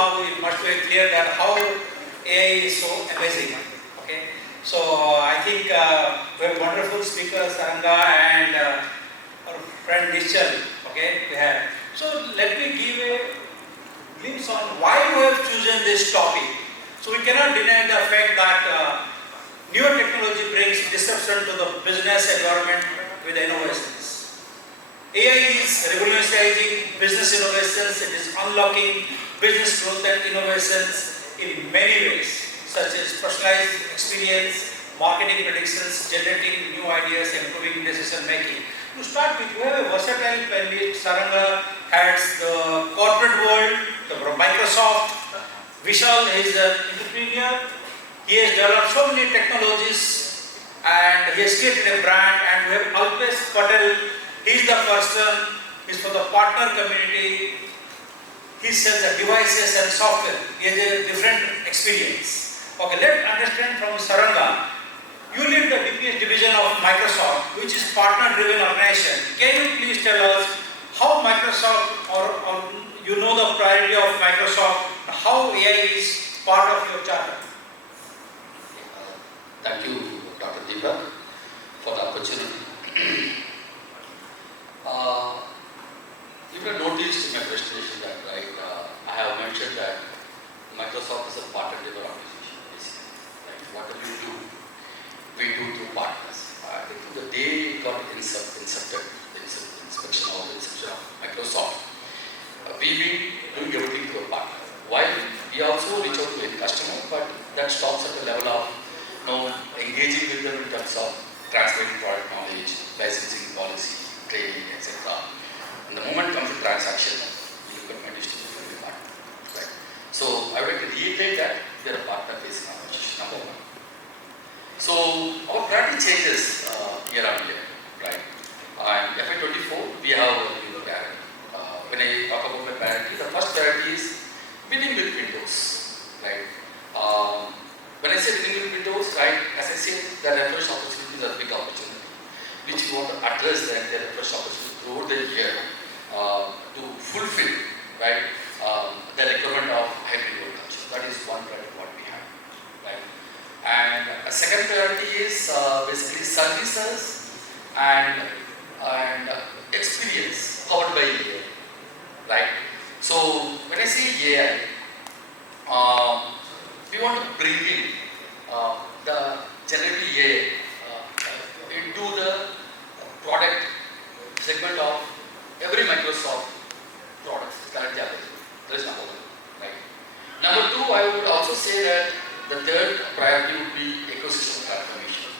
now it must be clear that how AI is so amazing. Okay, so I think we have wonderful speakers, Saranga and our friend Nischal. Okay, we have. So let me give a glimpse on why we have chosen this topic. So we cannot deny the fact that newer technology brings disruption to the business environment with innovations. AI is revolutionizing business innovations. It is unlocking business growth and innovations in many ways, such as personalized experience, marketing predictions, generating new ideas, improving decision making. To start with, we have a versatile panelist. Saranga heads the corporate world, the Microsoft. Vishal is an entrepreneur. He has developed so many technologies and he has created a brand. And we have Alpesh Patel. He is the person, he is for the partner community. He sells the devices and software. He has a different experience. Okay, let's understand from Saranga. You lead the DPS division of Microsoft, which is partner-driven organization. Can you please tell us how Microsoft, or you know the priority of Microsoft, how AI is part of your charter? Thank you, Dr. Deepak, for the opportunity. You have noticed in my presentation that, right, I have mentioned that Microsoft is a partner-driven organization. Right? Whatever we do through partners. I think from the day it got incepted, the inception of Microsoft, we've been doing everything through a partner. While we also reach out to a customer, but that stops at the level of engaging with them in terms of transferring product knowledge, licensing policy, training, etc. And the moment comes to transaction, we look at my distribution partner. Right? So I would like to reiterate that we are a partner-based organization, number one. So our priority changes year on year, right? And FY24, we have a new priority. When I talk about my priority, the first priority is winning with Windows, right? When I say winning with Windows, right, as I said, the refresh opportunity is a big opportunity, which we want to address the refresh opportunity throughout the year to fulfill, right, the requirement of hybrid work culture. That is one priority what we have, right? And a second priority is basically services and experience powered by AI, right? So when I say AI, we want to bring in the generative AI into the product segment of every Microsoft product currently available. That is number one, right? Number two, I would also say that the third priority would be ecosystem transformation.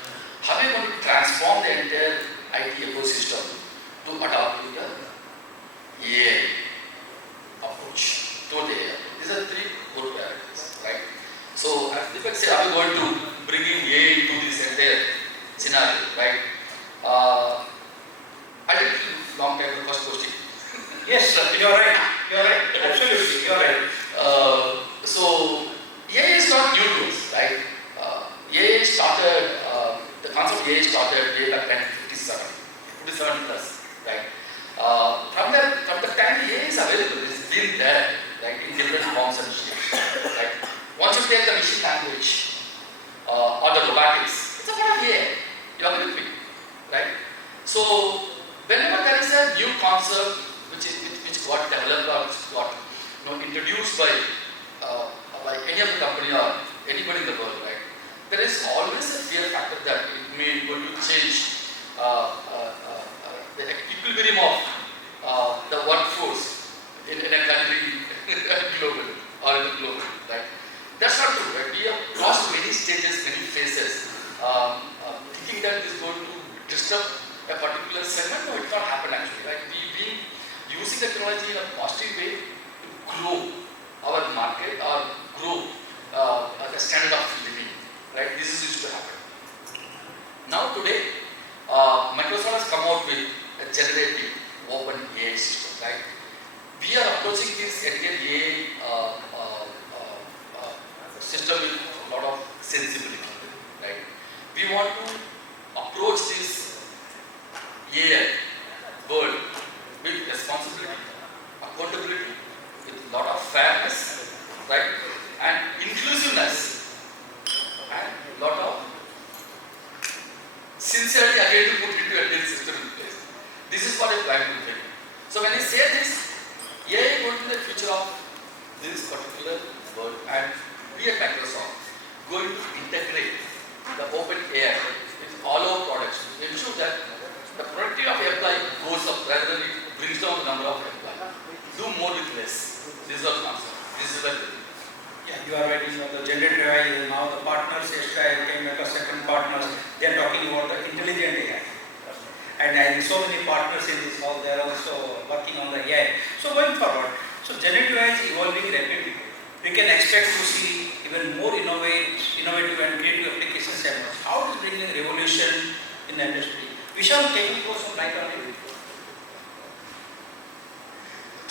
How are we going to transform the entire IT ecosystem to adopt to the AI approach to the AI? These are three good priorities, right? So, as Deepak said, are we going to bring in AI into this entire scenario, right? I did long time the first question. Yes, sir, you are right. You are right. Absolutely, you are right. So, AI is not new to us, right? AI started, the concept of AI started way back in 57 plus, right? From the time AI is available, it's been there, right, in different forms and shapes, right? Once you take the machine language or the robotics, it's a part of AI. You agree with me, right? So whenever there is a new concept which got developed or which got introduced by any other company or anybody in the world, right? There is always a fear factor that it may going to change the equilibrium of the workforce in a country globally or in the globe, right? That's not true, right? We have crossed many stages, many phases, thinking that this is going to disturb a particular segment. No, it's not happened actually, right? We've been using the technology in a positive way to grow our market or grow the standard of living, right? This is used to happen. Now today, Microsoft has come out with a generative open AI system, right? We are approaching this entire AI system with a lot of sensibility, right? We want to approach this AI world with responsibility, accountability, with a lot of fairness so many partners in this hall, they are also working on the AI. So going forward, so generative AI is evolving rapidly. We can expect to see even more innovative and creative applications emerge. How it is bringing a revolution in the industry? Vishal, can you throw some light on it?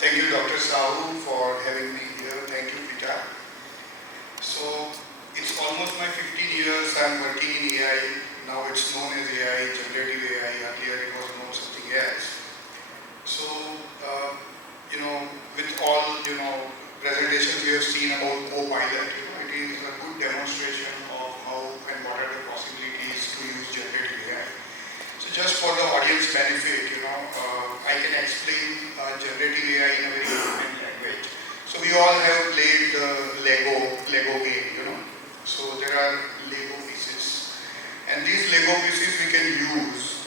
Thank you, Dr. Sahu, for having me here. Thank you, Peter. So, it's almost my 15 years I'm working in AI. Now it's known as AI, generative AI. Earlier it was known something else. So, with all, presentations we have seen about Copilot, it is a good demonstration of how and what are the possibilities to use generative AI. So just for the audience benefit, I can explain generative AI in a very common language. So we all have played the Lego game, So there are Lego pieces, and these Lego pieces we can use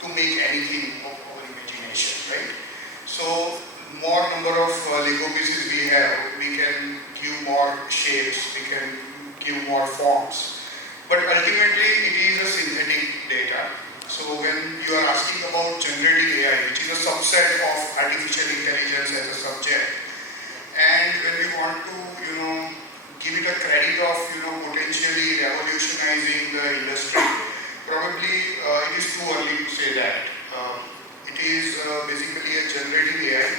to make anything of our imagination, right? So more number of Lego pieces we have, we can give more shapes, we can give more forms. But ultimately it is a synthetic data. So when you are asking about generative AI, which is a subset of artificial intelligence as a subject, and when we want to, give it a credit of, potentially revolutionizing the industry, probably it is too early to say that. It is basically a generative AI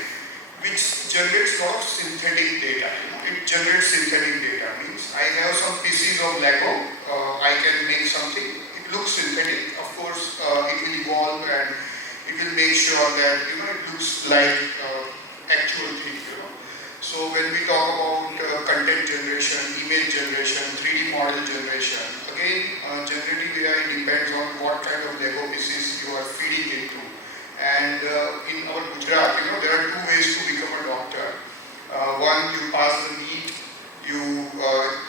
which generates a lot of synthetic data. It generates synthetic data. Means I have some pieces of Lego, I can make something. It looks synthetic. Of course, it will evolve and it will make sure that it looks like actual thing. So when we talk about content generation, image generation, 3D model generation, again, generative AI depends on what kind of Lego pieces you are feeding into. And in our Gujarat, there are two ways to become a doctor. One, you pass the NEET, you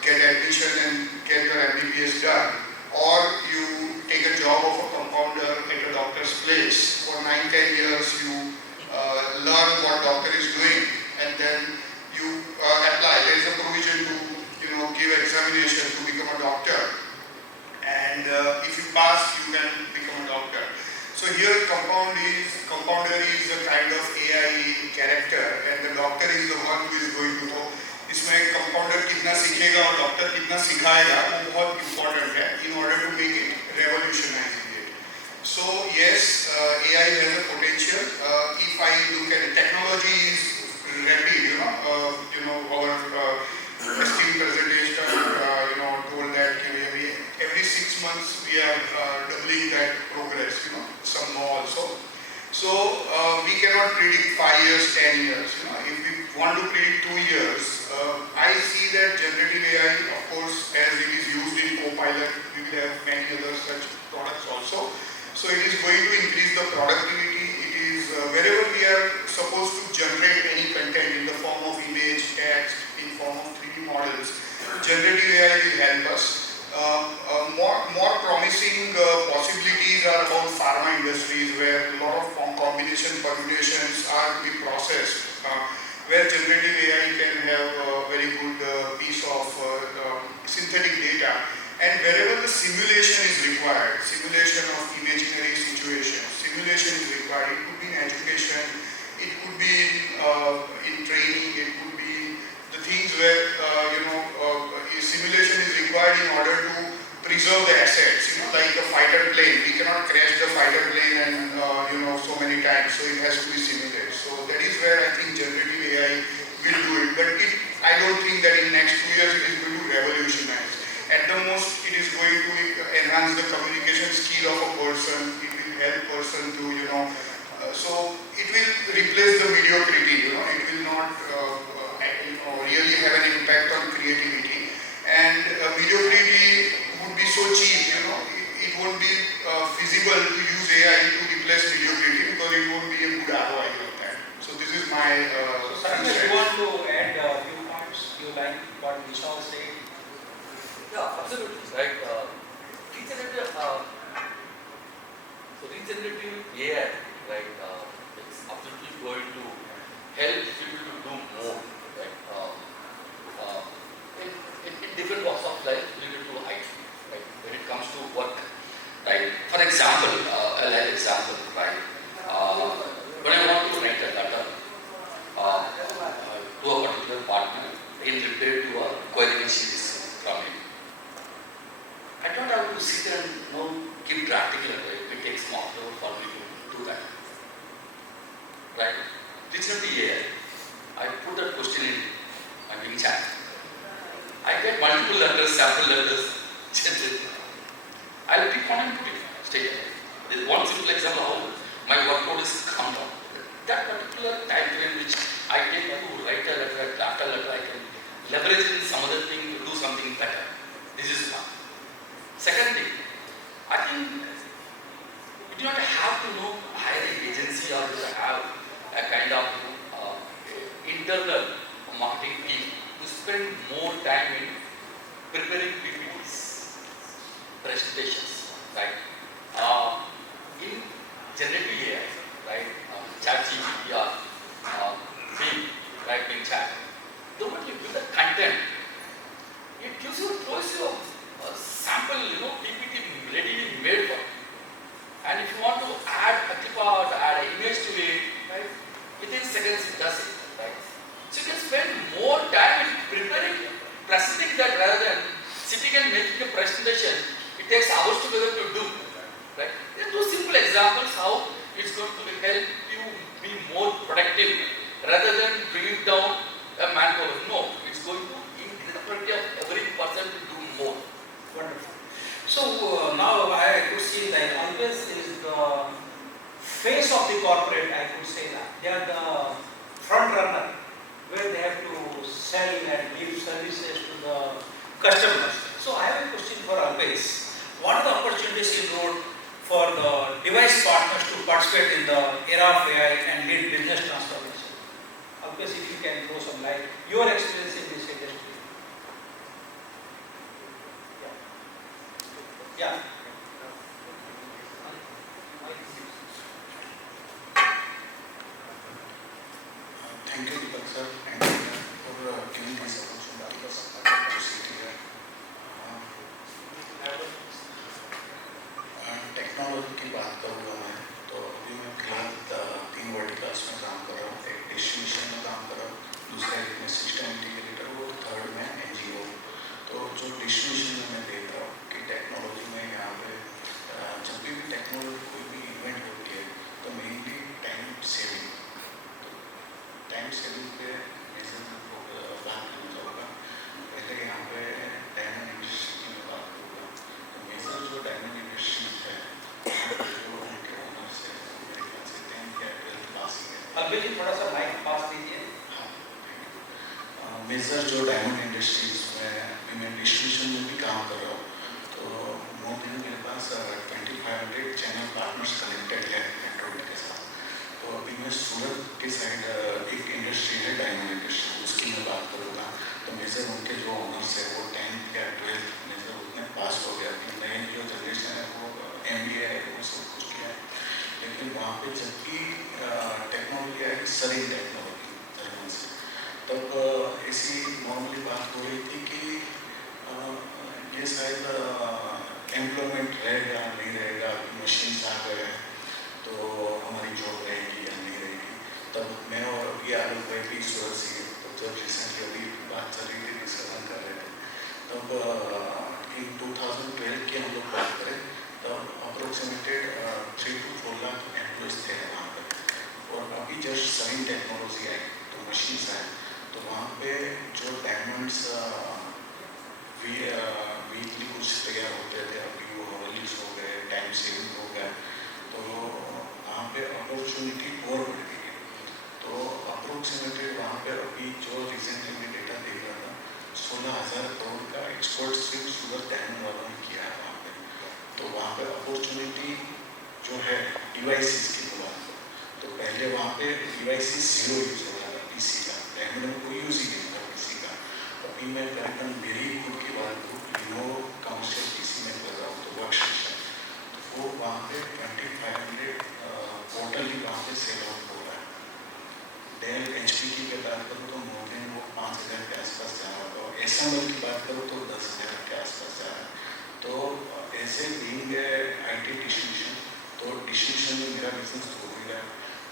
get admission and get your MBBS done, or you take a job of a compounder at a doctor's place. For 9-10 years, you learn what doctor is doing, and then you apply. There is a provision to give examination to become a doctor, and if you pass, you can become a doctor. So here compounder is a kind of AI character, and the doctor is the one who is going to know इसमें compounder कितना सीखेगा और doctor कितना सिखाएगा वो बहुत important है in order to make it revolutionizing it. So yes, AI has a potential. If I look at it, technology is rapid. Our esteemed presentation, told that every 6 months we are doubling that progress. Some more also. So we cannot predict 5 years, 10 years. If we want to predict 2 years, I see that generative AI, of course, as it is used in Copilot, we will have many other such products also. So it is going to increase the productivity. It is wherever we are supposed to generate any content in the form of image, text, in form of 3D models, generative AI will help us. More promising possibilities are about pharma industries, where a lot of combination permutations are to be processed, where generative AI can have a very good piece of synthetic data, and wherever the simulation is required, simulation of imaginary situations, simulation is required. It could be in education, it could be in training, it could be the things where simulation is required in order to preserve the assets. Like a fighter plane, we cannot crash the fighter plane and so many times, so it has to be simulated. So that is where I think generative AI will do it. But I don't think that in next 2 years it is going to revolutionize. At the most, it is going to enhance the communication skill of a person. It will help person to so it will replace the mediocrity. It will not really have an impact on creativity. And mediocrity would be so cheap, it won't be feasible to use AI to replace mediocrity, because it won't be a good ROI of that. So this is my. So Saranga, you want to add a few points? You like what Vishal said? Yeah, absolutely. Right. Regenerative AI, right, it's absolutely going to help people to do more, right? In different walks of life related to IT, right? When it comes to work, right? For example, a live example, right? right? Dictionary AI. I put that question in my Bing chat. I get multiple letters, sample letters, generated. I'll pick one and put it straight away. There's one simple example how my workload is come down. That particular time frame which I take to write a letter, draft a letter, I can leverage in some other thing to do something better. This is one. Second thing, I think you do not have to know hire an agency or to have a kind of internal marketing team to spend more time in preparing PPTs, presentations, right? In generative AI, right? ChatGPT or Bing, right? Bing Chat. The moment you build the content, it gives you, throws you a sample, PPT ready made for. And if you want to add a clip or add an image to it, right? Within seconds it does it, right? So you can spend more time in preparing, presenting that rather than sitting and making a presentation. It takes hours together to do, right? There are two simple examples how it's going to help you be more productive rather than bringing down a manpower. No, it's going to increase the productivity of every person to do more. Wonderful. So now I could see that always is the face of the corporate, I could say that. They are the front runner where they have to sell and give services to the customers. So I have a question for Alpesh. What are the opportunities in road for the device partners to participate in the era of AI and lead business transformation? Alpesh, if you can throw some light, your experience in this industry. Yeah. Thank you, Deepak sir, and for giving this opportunity to sit here. Technology की बात करूँगा मैं तो अभी मैं फिलहाल 3 verticals में काम कर रहा हूँ. एक डिस्ट्रीब्यूशन में काम कर रहा हूँ, दूसरा एक में सिस्टम इंटीग्रेटर और थर्ड में एनजीओ. तो जो डिस्ट्रीब्यूशन में मैं देख रहा हूँ कि टेक्नोलॉजी में यहाँ पे जब भी टेक्नोलॉजी कोई भी इवेंट होती है तो मेनली टाइम सेविंग पे मेजरमेंट को बात करना चाहूँगा. पहले यहाँ पे डायमंड इंडस्ट्री की मैं बात करूँगा. तो मेजर जो डायमंड इंडस्ट्री है जो उनके ओनर्स है मेरे ख्याल से 10th या 12th पास ही है. अल्पेश जी थोड़ा सा माइक पास दीजिए. हाँ, मेजर जो डायमंड इंडस्ट्रीज में अभी मैं डिस्ट्रीब्यूशन में भी काम कर रहा हूँ. तो मोर देन मेरे पास 2500 चैनल पार्टनर्स कनेक्टेड है मेट्रो के साथ. तो अभी मैं सूरत के साइड एक इंडस्ट्री है डायमंड इंडस्ट्री, उसकी मैं बात करूँगा. तो मेजर उनके जो ओनर्स है वो 10th या 12th मेजर उतने पास हो गया. अभी नए जो जनरेशन है वो MBA है, वो सब कुछ किया है. लेकिन वहाँ पे जब भी टेक्नोलॉजी आई सरी टेक्नोलॉजी जर्मन से, तब ऐसी नॉर्मली बात हो रही थी कि ये शायद एम्प्लॉयमेंट रहेगा नहीं रहेगा, मशीन आ गए तो हमारी जॉब रहेगी या नहीं रहेगी. तब मैं और अभी आलोक भाई भी सूरत से, तो जब रिसेंटली अभी बात चल रही थी, डिस्कशन कर रहे थे, तब इन 2012 की हम लोग बात करें तब अप्रोक्सीमेटेड 3 to 4 लाख एम्प्लॉयज थे वहाँ पर. और अभी जस्ट सही टेक्नोलॉजी आई तो मशीन्स आए, तो वहाँ पे जो डायमंड्स वीकली कुछ तैयार होते थे, अभी वो हॉलीज हो गए, टाइम सेविंग हो गया. तो वहाँ पे अपॉर्चुनिटी और बढ़ गई है. तो अप्रोक्सीमेटेड वहाँ पे अभी जो रिसेंटली मैं डेटा देख रहा था 16,000 करोड़ का एक्सपोर्ट सिर्फ सूरत डायमंड वालों ने किया है वहाँ पे. तो वहाँ पे अपॉर्चुनिटी जो है डिवाइसेस की बात करो तो पहले वहाँ पे डिवाइसेस 0 यूज हो रहा था PC का, डायमंड में कोई यूज ही नहीं था PC का. अभी मैं करीबन मेरी खुद की बात करूँ, नो कमर्शियल PC में कर रहा हूँ तो वर्क स्टेशन, तो वो वहाँ पे 2500 पोर्टल ही वहाँ पे सेल आउट हो रहा है. डेल HP की बात करूँ तो मोर देन वो 5,000 के आसपास जा रहा है. और SML की बात करूँ तो 10,000 के आसपास जा रहा है. तो ऐसे बीइंग IT डिस्ट्रीब्यूशन, तो डिस्ट्रीब्यूशन में मेरा बिजनेस हो ही रहा है.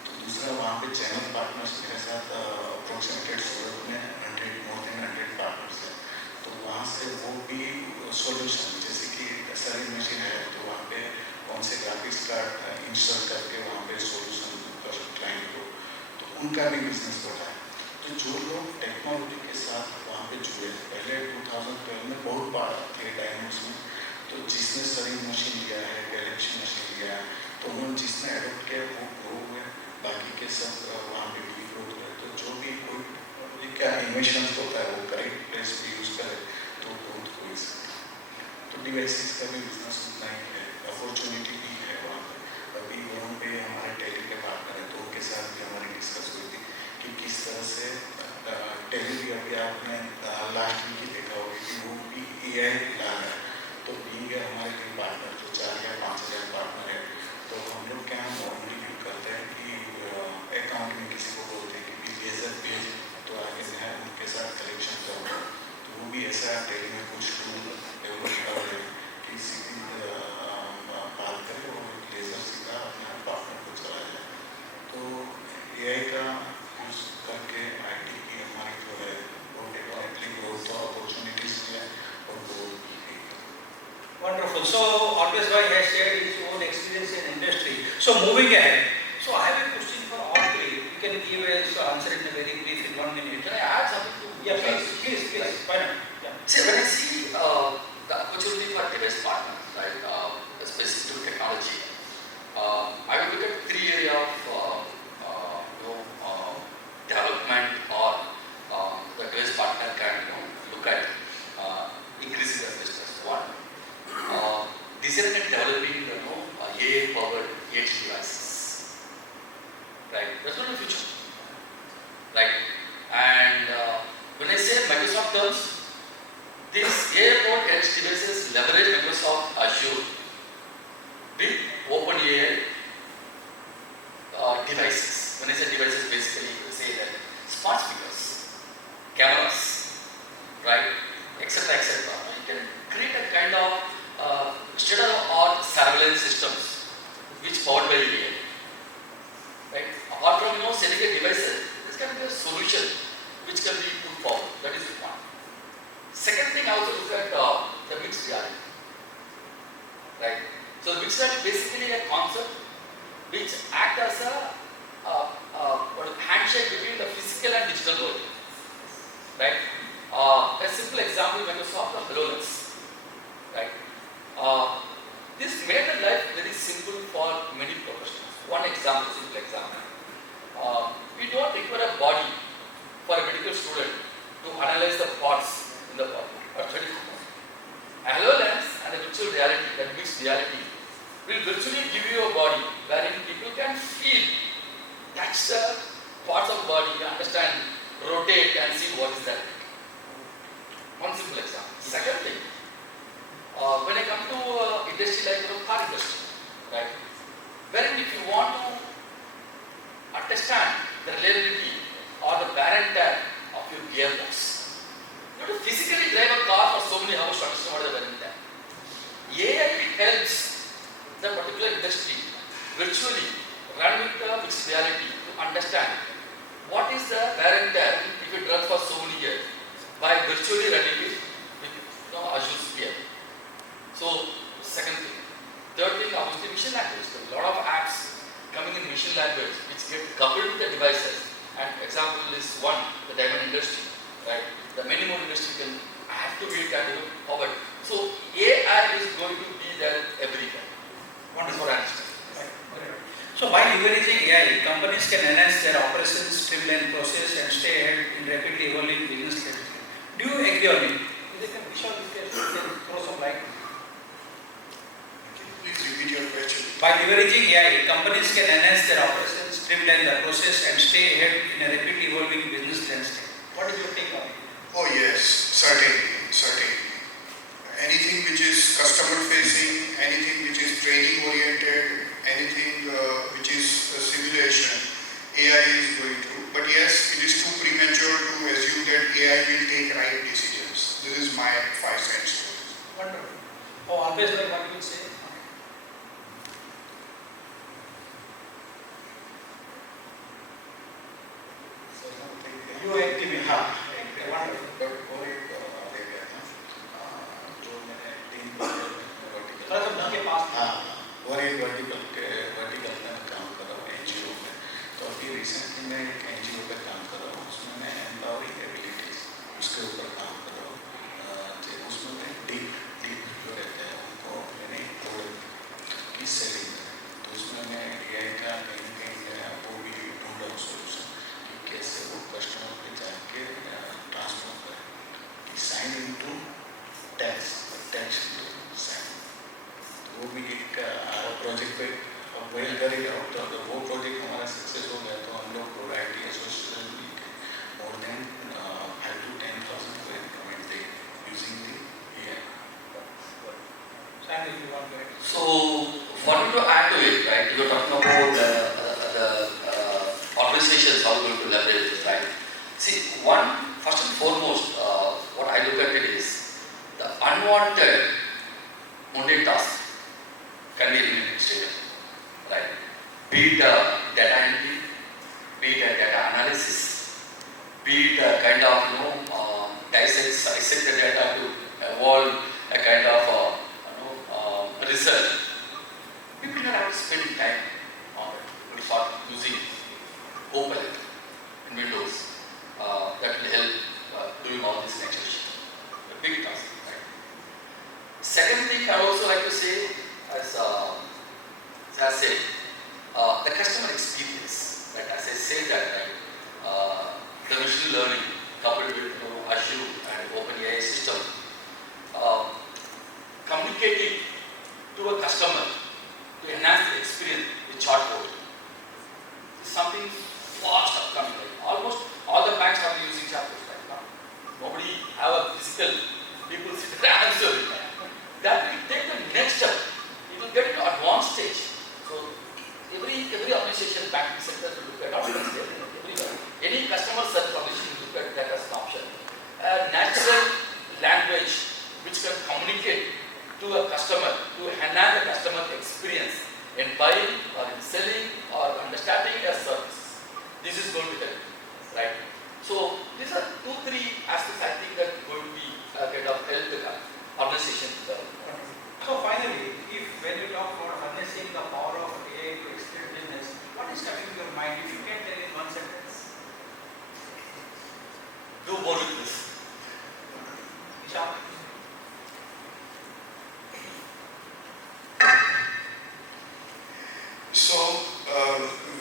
तो दूसरा वहाँ पे चैनल पार्टनर्स मेरे साथ अप्रोक्सीमेटेड सूरत में 100 मोर देन 100 पार्टनर्स हैं. तो वहाँ से वो भी सॉल्यूशन जैसे कि SRE मशीन है तो वहाँ पे कौन से ग्राफिक्स कार्ड इंस्टॉल करके वहाँ पे सॉल्यूशन क्लाइंट को उनका भी बिजनेस बढ़ा है। तो जो लोग टेक्नोलॉजी के साथ वहाँ पे जुड़े, पहले 2012 में बहुत बार थे डायमंड्स में, तो जिसने सरिंग मशीन लिया है, गैलेक्सी मशीन लिया है, तो उन जिसने एडोप्ट किया वो ग्रो हुए, बाकी के सब वहाँ पे भी ग्रो हुए। तो जो भी कोई क्या इन्वेशन होता है वो करेक्ट प्लेस पे यूज़ करे तो बहुत कोई सकता है। तो डिवाइसेस का भी बिजनेस उतना ही है, अपॉर्चुनिटी भी है वहाँ पे। अभी वहाँ पे हमारे टेली के पार्टनर है, तो उनके साथ भी हमारी डिस्कस हुई थी कि किस तरह से टेली भी अभी आपने लास्ट वीक ही देखा होगा कि वो भी AI ला रहा है। तो बीइंग हमारे लिए पार्टनर जो 4 या 5,000 पार्टनर है, तो हम लोग क्या मॉनिटरिंग करते हैं कि अकाउंट में किसी को बोलते हैं कि लेजर पेज तो आगे से है उनके साथ कलेक्शन करो, तो वो भी ऐसा टेली में कुछ टूल डेवलप कर रहे हैं कि सीधी बात करें और लेजर सीधा अपने पार्टनर को चला जाए। तो AI का यूज़ करके IT की हमारी जो है वो टेक्नोलॉजी ग्रोथ और अपॉर्चुनिटीज है और ग्रोथ की है। Wonderful. So always Bhai has shared his own experience in industry. So moving ahead. So I have a question for all three. You can give us answer in a very brief in 1 minute. Can I add something to? Yeah, please. Why not? Yeah. See, when I see the opportunity for device partners, right, specific to technology, I will look at 3 areas of development or the device partner can look at increasing their business. One, designing and developing AI-powered edge devices. Right, that's not the future. Right, and when I say Microsoft terms, these AI-powered edge devices leverage Microsoft Azure with OpenAI devices. When I say devices, basically we say that smart speakers, cameras, right, etc. You can create a kind of state-of-the-art surveillance systems which powered by AI. Right? Apart from selling a devices, this can be a solution which can be put forward. That is one. Second thing, I also look at the mixed reality. Right? So mixed reality basically a concept which act as a handshake between the physical and digital world. Right? A simple example, Microsoft HoloLens. Right? This made the life very simple for many professionals. One example, simple example. We don't require a body for a medical student to analyze the parts in the body or 30 seconds. HoloLens and a virtual reality, that mixed reality, will virtually give you a body wherein people can feel, touch the parts of the body, understand, rotate and see what is that. One simple example. Second thing, when I come to industry like the car industry, right, wherein if you want to understand the reliability or the wear and tear of your gearbox, you have to physically drive a car for so many hours to understand what is the wear and tear. AI helps the particular industry virtually run with the mixed reality to understand what is the wear and tear if it runs for so many years by virtually running it with Azure Sphere. So, second thing. Third thing, obviously machine language. There are a lot of apps coming in machine language which get coupled with the devices. And example is one, the diamond industry, right? The many more industry can add to it and go forward. So AI is going to be there everywhere. Wonderful answer. So by leveraging AI, companies can enhance their operations, streamline process, and stay ahead in rapidly evolving business landscape. Do you agree on it? Vishal, if you can throw some light. Please repeat your question. By leveraging AI, companies can enhance their operations, streamline the process, and stay ahead in a rapidly evolving business landscape. What is your take on it? Oh yes, certainly. Anything which is customer facing, anything which is training oriented, anything which is simulation, AI is going to. But yes, it is too premature to assume that AI will take right decisions. This is my 5 cents. Wonderful. Oh, always like what you would say. You agree with her. Wonderful. और एक रह गया था जो मैंने 3 vertical थोड़ा सा उसके पास हाँ और एक वर्टिकल में काम कर रहा हूँ NGO में। तो अभी रिसेंटली मैं एक organizations are going to leverage this, right? See, first and foremost, what I look at it is the unwanted mundane task can be eliminated, right? Be it data entry, be it data analysis, be it kind of dissect the data to evolve a kind of result. People don't have to spend time on it. We start using Copilot in Windows. That will help doing all this negotiation. A big task, right? Second thing I also like to say, as I said, the customer experience. Like as I said that, right, the machine learning coupled with Azure and OpenAI system, communicating to a customer to enhance the experience with chatbot is something fast upcoming. Like almost all the banks are using chatbots right now. Nobody have a physical people sit there and answer it. That will take the next step. It will get into advanced stage. So every organization, banking sector will look at everywhere. Any customer service organization will look at that as an option. A natural language which can communicate to a customer to enhance the customer experience in buying or in selling or understanding a service. This is going to help, right? So these are 2-3 aspects I think that going to be kind of help the organization to develop. So finally, if when you talk about harnessing the power of AI to extend business, what is coming to your mind? If you can tell in one sentence. Do more with this. Ishaq? So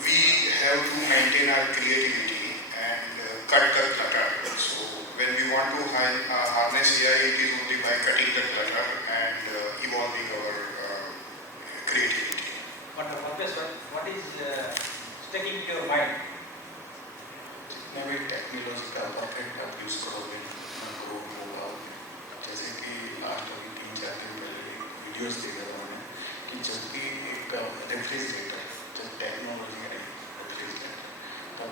we have to maintain our creativity and cut the clutter. So when we want to harness AI, it is only by cutting the clutter and evolving our creativity. But the professor, what is sticking to your mind? जितने भी technology का perfect आप use करोगे उतना grow होगा। जैसे कि last अभी 3-4 दिन पहले वीडियोस देखे मैंने कि जब भी एक रेफ्रिजरेटर जब टेक्नोलॉजी आई रेफ्रिजरेटर तब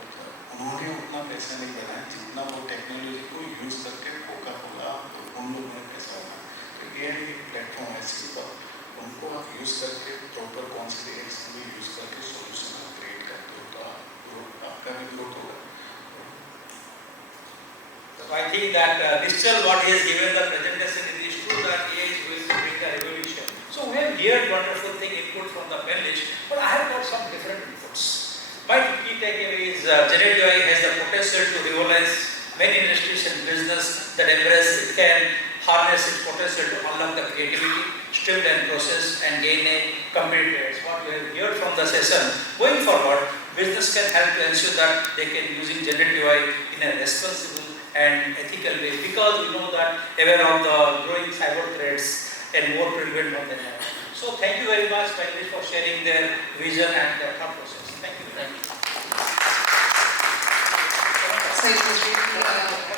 उन्होंने उतना पैसा नहीं बनाया जितना वो टेक्नोलॉजी को यूज़ करके कोका कोला उन लोगों ने पैसा बनाया। तो ये एक प्लेटफॉर्म है सिंपल, उनको आप यूज़ करके प्रॉपर कॉन्सिडरेंस में यूज़ करके सॉल्यूशन आप क्रिएट करते हो तो आपका भी ग्रोथ होगा। So I think that Nischal, what he has given the presentation, it is true that AI is going to bring the revolution. So we have heard wonderful thing input from the panelists, but I have got some different inputs. My key takeaway is generative AI has the potential to revolutionize many industries and business that embrace it can harness its potential to unlock the creativity, streamline process and gain a competitive edge. What we have heard from the session, going forward, business can help to ensure that they can using generative AI in a responsible and ethical way, because we know that aware of the growing cyber threats and more prevalent on than ever. So thank you very much panelists for sharing their vision and their thought process. Thank you. So it was really